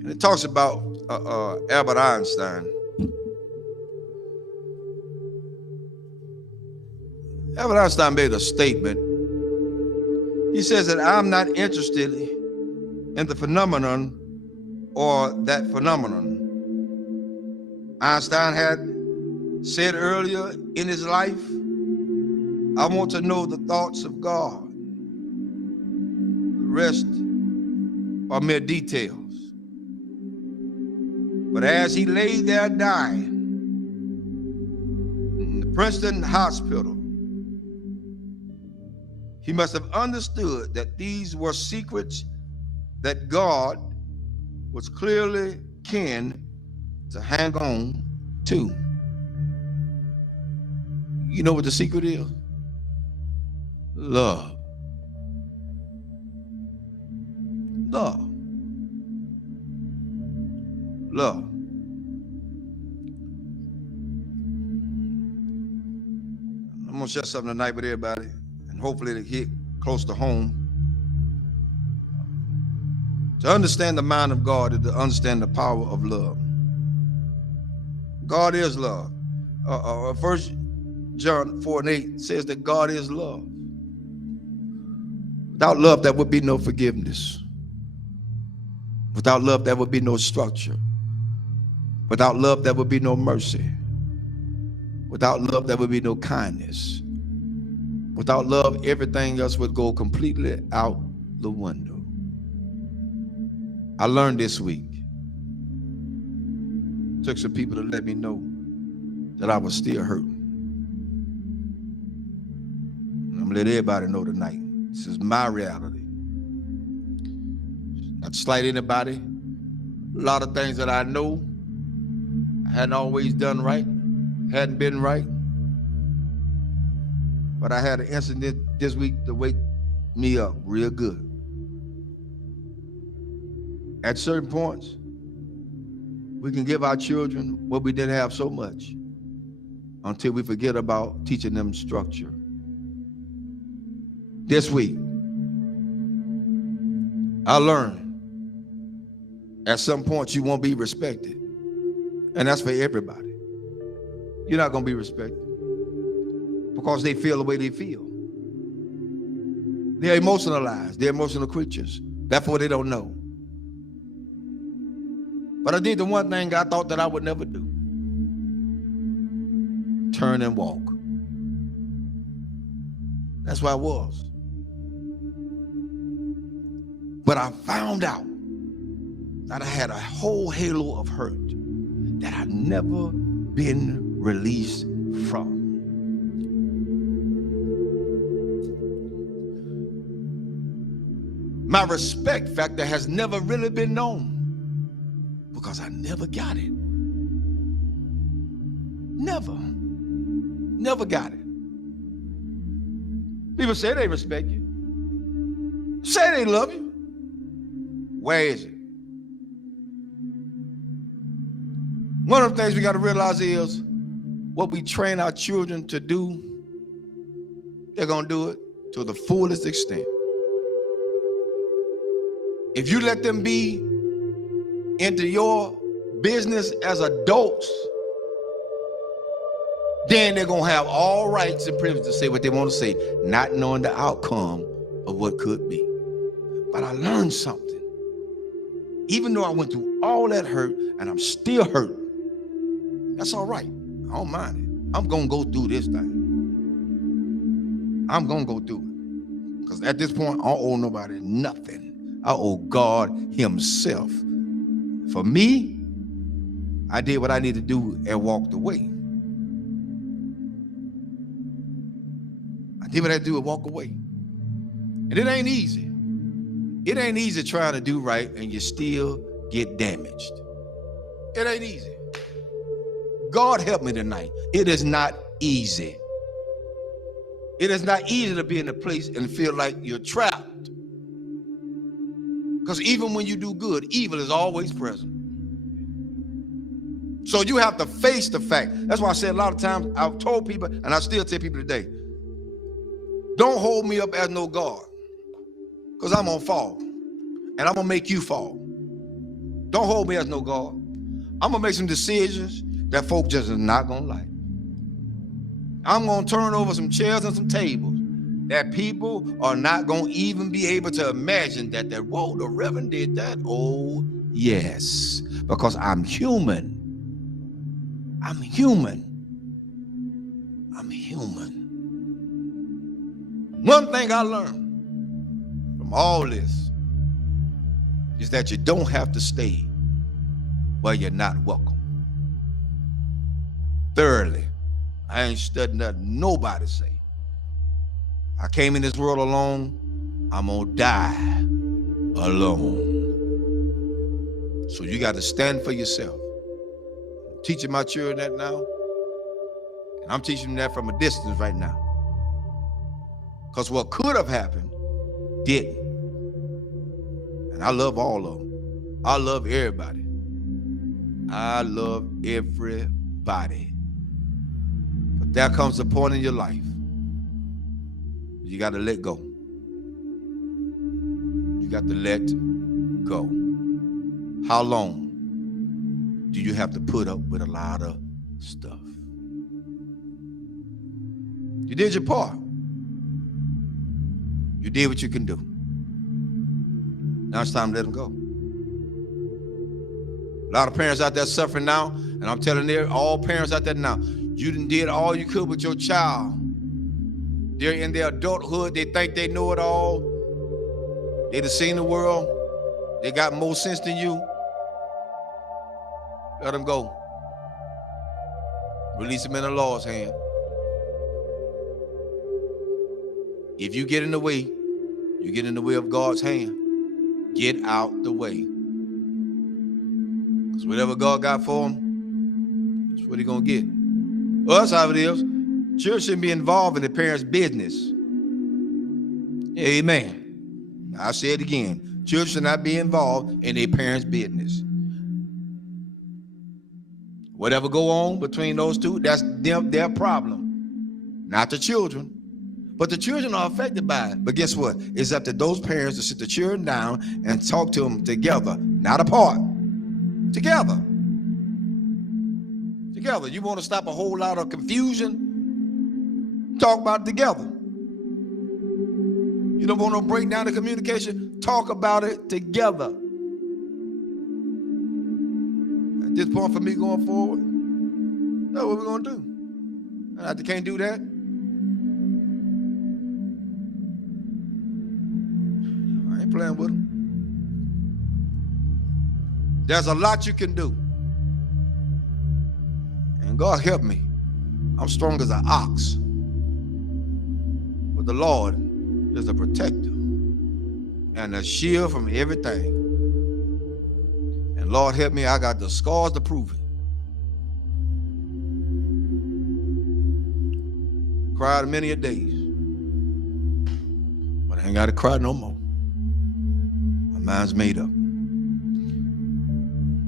And it talks about Albert Einstein. Albert Einstein made a statement. He says that I'm not interested in the phenomenon or that phenomenon. Einstein had said earlier in his life, I want to know the thoughts of God. The rest are mere details. But as he lay there dying in the Princeton hospital, he must have understood that these were secrets that God was clearly keen to hang on to. You know what the secret is? Love. Love. Love. I'm going to share something tonight with everybody, and hopefully it'll hit close to home. To understand the mind of God is to understand the power of love. God is love. 1 John 4:8 says that God is love. Without love, there would be no forgiveness. Without love, there would be no structure. Without love, there would be no mercy. Without love, there would be no kindness. Without love, everything else would go completely out the window. I learned this week. Took some people to let me know that I was still hurting. And I'm gonna let everybody know tonight. This is my reality. Not to slight anybody. A lot of things that I know I hadn't always done right, hadn't been right. But I had an incident this week to wake me up real good. At certain points, we can give our children what we didn't have so much until we forget about teaching them structure. This week, I learned at some point you won't be respected. And that's for everybody. You're not going to be respected because they feel the way they feel. They're emotionalized. They're emotional creatures. Therefore, they don't know. But I did the one thing I thought that I would never do. Turn and walk. That's where I was. But I found out that I had a whole halo of hurt that I'd never been released from. My respect factor has never really been known because I never got it. Never got it. People say they respect you. Say they love you. Where is it? One of the things we got to realize is what we train our children to do, they're going to do it to the fullest extent. If you let them be into your business as adults, then they're going to have all rights and privileges to say what they want to say, not knowing the outcome of what could be. But I learned something. Even though I went through all that hurt and I'm still hurting, that's all right. I don't mind it. I'm going to go through this thing. I'm going to go through it. Because at this point, I don't owe nobody nothing. I owe God himself. For me, I did what I needed to do and walked away. I did what I had to do and walk away. And it ain't easy. It ain't easy trying to do right and you still get damaged. It ain't easy. God help me tonight. It is not easy. It is not easy to be in a place and feel like you're trapped. Because even when you do good, evil is always present. So you have to face the fact. That's why I said a lot of times, I've told people, and I still tell people today, don't hold me up as no God. Because I'm going to fall. And I'm going to make you fall. Don't hold me as no God. I'm going to make some decisions that folk just are not going to like. I'm going to turn over some chairs and some tables that people are not going to even be able to imagine that, whoa, the Reverend did that. Oh, yes, because I'm human. I'm human. I'm human. One thing I learned from all this is that you don't have to stay where you're not welcome. Thirdly, I ain't studying nothing nobody say. I came in this world alone. I'm gonna die alone. So you got to stand for yourself. I'm teaching my children that now, and I'm teaching them that from a distance right now. Because what could have happened didn't. And I love all of them. I love everybody. I love everybody. But there comes a point in your life you got to let go. You got to let go. How long do you have to put up with a lot of stuff? You did your part. You did what you can do. Now it's time to let them go. A lot of parents out there suffering now, and I'm telling all parents out there now, you done did all you could with your child. They're in their adulthood. They think they know it all. They done seen the world. They got more sense than you. Let them go. Release them in the Lord's hand. If you get in the way, you get in the way of God's hand. Get out the way. Because whatever God got for them, that's what he's going to get. Well, that's how it is. Children shouldn't be involved in the parents' business. Amen. I'll say it again. Children should not be involved in their parents' business. Whatever go on between those two, that's their problem. Not the children. But the children are affected by it. But guess what? It's up to those parents to sit the children down and talk to them together, not apart. Together. Together. You want to stop a whole lot of confusion? Talk about it together. You don't want to break down the communication? Talk about it together. At this point for me going forward, that's what we're going to do. And if they can't do that, I ain't playing with them. There's a lot you can do. And God help me. I'm strong as an ox. But the Lord is a protector and a shield from everything. And Lord help me, I got the scars to prove it. Cried many a days. But I ain't got to cry no more. My mind's made up.